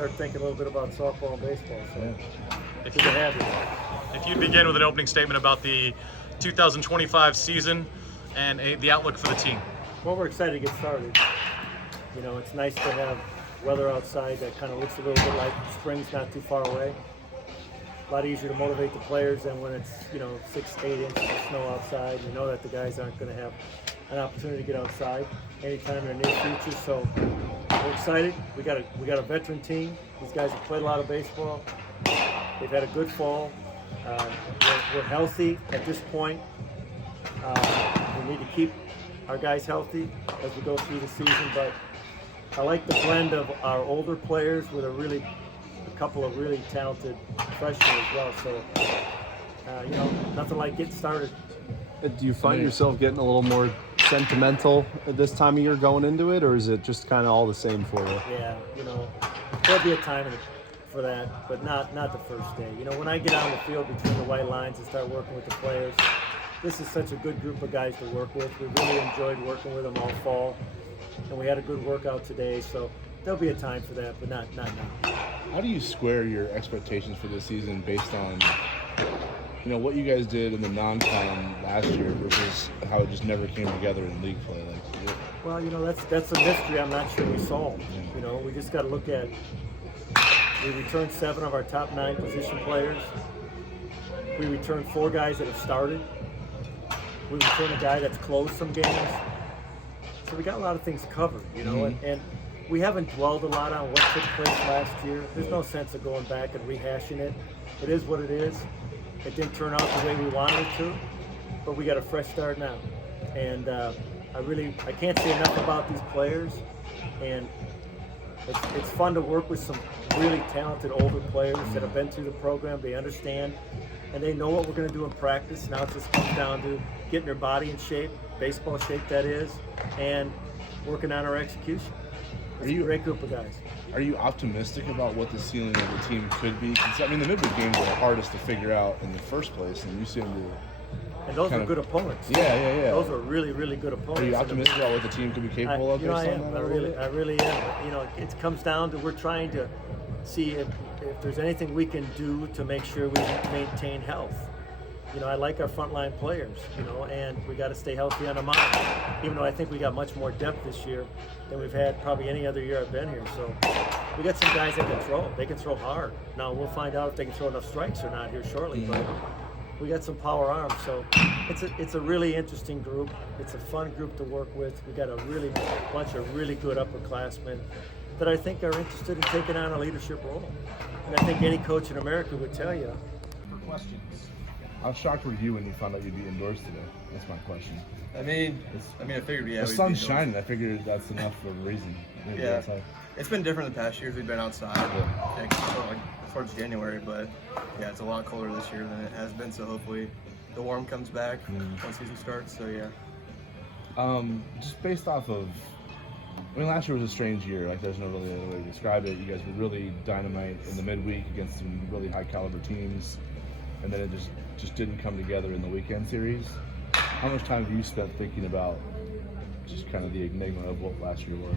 Start thinking a little bit about softball and baseball. So If good to have you. If you'd begin with an opening statement about the 2025 season and the outlook for the team. Well, we're excited to get started. You know, it's nice to have weather outside that kind of looks a little bit like spring's not too far away. A lot easier to motivate the players than when it's, 6-8 inches of snow outside. You know that the guys aren't going to have an opportunity to get outside anytime in the near future. So we're excited. We got a veteran team. These guys have played a lot of baseball. They've had a good fall. We're healthy at this point. We need to keep our guys healthy as we go through the season. But I like the blend of our older players with a couple of really talented freshmen as well. So, nothing like getting started. Do you find yourself getting a little more sentimental at this time of year going into it, or is it just kind of all the same for you? Yeah, there'll be a time for that, but not the first day. When I get out on the field between the white lines and start working with the players, this is such a good group of guys to work with. We really enjoyed working with them all fall, and we had a good workout today. So there'll be a time for that, but not now. How do you square your expectations for this season based on, what you guys did in the non-con last year versus how it just never came together in league play? Well, that's a mystery I'm not sure we solved. Yeah. We just got to look at. We returned 7 of our top 9 position players. We returned 4 guys that have started. We returned a guy that's closed some games. So we got a lot of things covered, and we haven't dwelled a lot on what took place last year. There's no sense of going back and rehashing it. It is what it is. It didn't turn out the way we wanted it to, but we got a fresh start now. And I can't say enough about these players. And it's fun to work with some really talented older players that have been through the program. They understand, and they know what we're going to do in practice. Now it just comes down to getting their body in shape, baseball shape that is, and working on our execution. It's a great group of guys. Are you optimistic about what the ceiling of the team could be? Because, the midweek games are the hardest to figure out in the first place, and you seem to... And those are good opponents. Yeah. Those are really, really good opponents. Are you optimistic about what the team could be capable of? I am. I really am. It comes down to we're trying to see if there's anything we can do to make sure we maintain health. I like our frontline players, and we got to stay healthy on the mound. Even though I think we got much more depth this year than we've had probably any other year I've been here. So we got some guys that can throw. They can throw hard. Now we'll find out if they can throw enough strikes or not here shortly. But we got some power arms, so it's a really interesting group. It's a fun group to work with. We got a bunch of really good upperclassmen that I think are interested in taking on a leadership role. And I think any coach in America would tell you. For questions. How shocked were you when you found out you'd be indoors today? That's my question. I figured The sun's shining. I figured that's enough of a reason. Yeah. It's been different the past years. We've been outside towards January, but yeah, it's a lot colder this year than it has been. So hopefully the warm comes back once season starts. So yeah. Just based off of, last year was a strange year. There's no really other way to describe it. You guys were really dynamite in the midweek against some really high caliber teams, and then it just didn't come together in the weekend series. How much time have you spent thinking about just kind of the enigma of what last year was?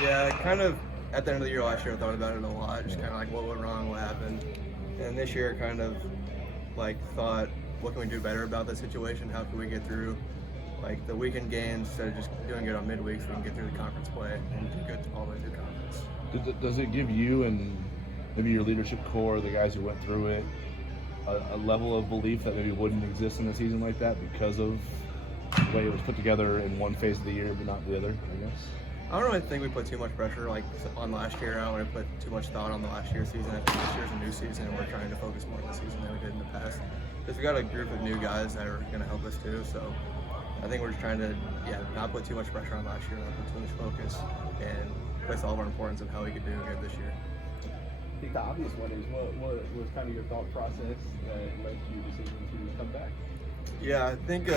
Yeah, kind of at the end of the year last year, I thought about it a lot. Just kind of like what went wrong, what happened. And this year, I kind of thought, what can we do better about that situation? How can we get through the weekend games instead of just doing good on midweek so we can get through the conference play and do good all the way through conference? Does it give you and maybe your leadership core, the guys who went through it, a level of belief that maybe wouldn't exist in a season like that because of the way it was put together in one phase of the year but not the other, I guess? I don't really think we put too much pressure on last year. I don't want to put too much thought on the last year's season. I think this year's a new season and we're trying to focus more on the season than we did in the past. Because we got a group of new guys that are going to help us too. So I think we're just trying to not put too much pressure on last year, not put too much focus, and place all of our importance of how we could do good this year. I think the obvious one is what was kind of your thought process that led to your decision to come back? Yeah, I think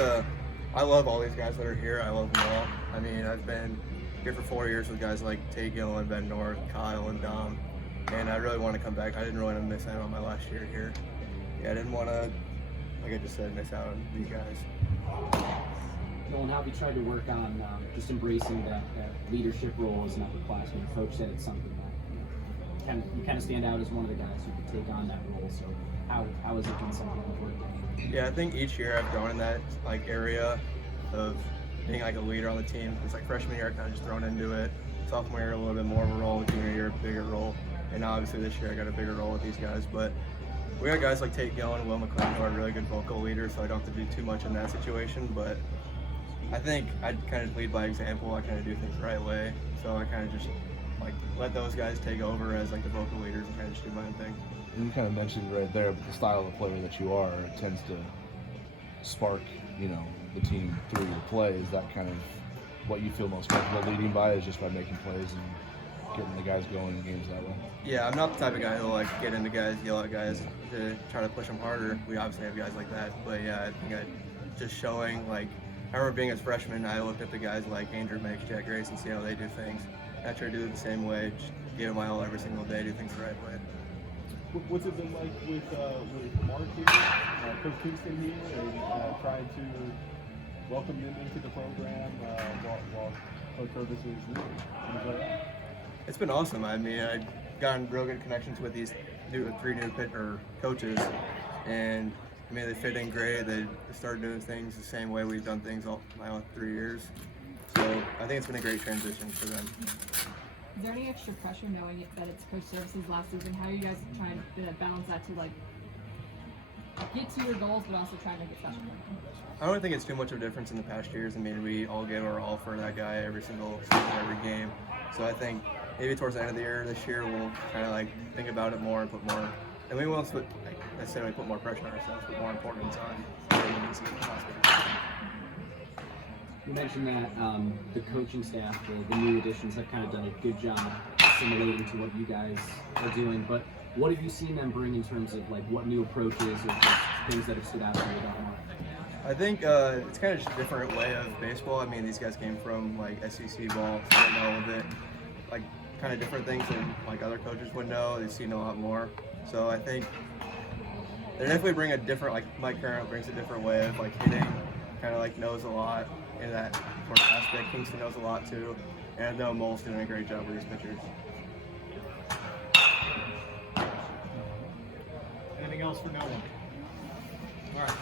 I love all these guys that are here. I love them all. I've been here for 4 years with guys like Tate Gillen, Ben North, Kyle, and Dom, and I really want to come back. I didn't really want to miss out on my last year here. I didn't want to, like I just said, miss out on these guys. Nolan, how have you tried to work on just embracing that leadership role as an upperclassman? Coach said it's something you kind of stand out as one of the guys who could take on that role. So how has it been something you've worked on? Yeah, I think each year I've grown in that like area of being like a leader on the team. It's like freshman year I kind of just thrown into it. Sophomore year a little bit more of a role. Junior year a bigger role. And now obviously this year I got a bigger role with these guys. But we got guys like Tate Gill and Will McLean who are really good vocal leaders, so I don't have to do too much in that situation. But I think I kind of lead by example. I kind of do things the right way. So I kind of just like let those guys take over as like the vocal leaders and kind of just do my own thing. And you kind of mentioned it right there, but the style of player that you are tends to spark, the team through your play. Is that kind of what you feel most comfortable leading by, is just by making plays and getting the guys going in games that way? Yeah, I'm not the type of guy who'll like get into guys, yell at guys to try to push them harder. We obviously have guys like that, but yeah, I think just showing like I remember being a freshman, I looked at the guys like Andrew Mix, Jack Grace, and see how they do things. I try to do it the same way, just give it my all every single day, do things the right way. What's it been like with Mark here, Coach Kingston here, and trying to welcome them into the program while Coach Purvis is leaving? Things like that. It's been awesome. I mean, I've gotten real good connections with these three new coaches, and I mean, they fit in great. They started doing things the same way we've done things all my 3 years. So I think it's been a great transition for them. Is there any extra pressure knowing that it's Coach Services last season? How are you guys trying to balance that to like get to your goals, but also trying to make it special? I don't think it's too much of a difference in the past years. I mean, we all gave our all for that guy every single season, every game. So I think maybe towards the end of the year, this year, we'll kind of like think about it more and put more. And we won't put necessarily put more pressure on ourselves, but more importance on getting easy as possible. You mentioned that the coaching staff, the new additions, have kind of done a good job assimilating to what you guys are doing. But what have you seen them bring in terms of like what new approaches or just things that have stood out to you about them? I think it's kind of just a different way of baseball. I mean, these guys came from like SEC ball, so they know a bit, like kind of different things than like other coaches would know. They've seen a lot more. So I think they definitely bring a different, like Mike Current brings a different way of like hitting, kind of like knows a lot in that sort of aspect. Kingston knows a lot too, and I know Mole's doing a great job with these pitchers. Anything else for no one? All right.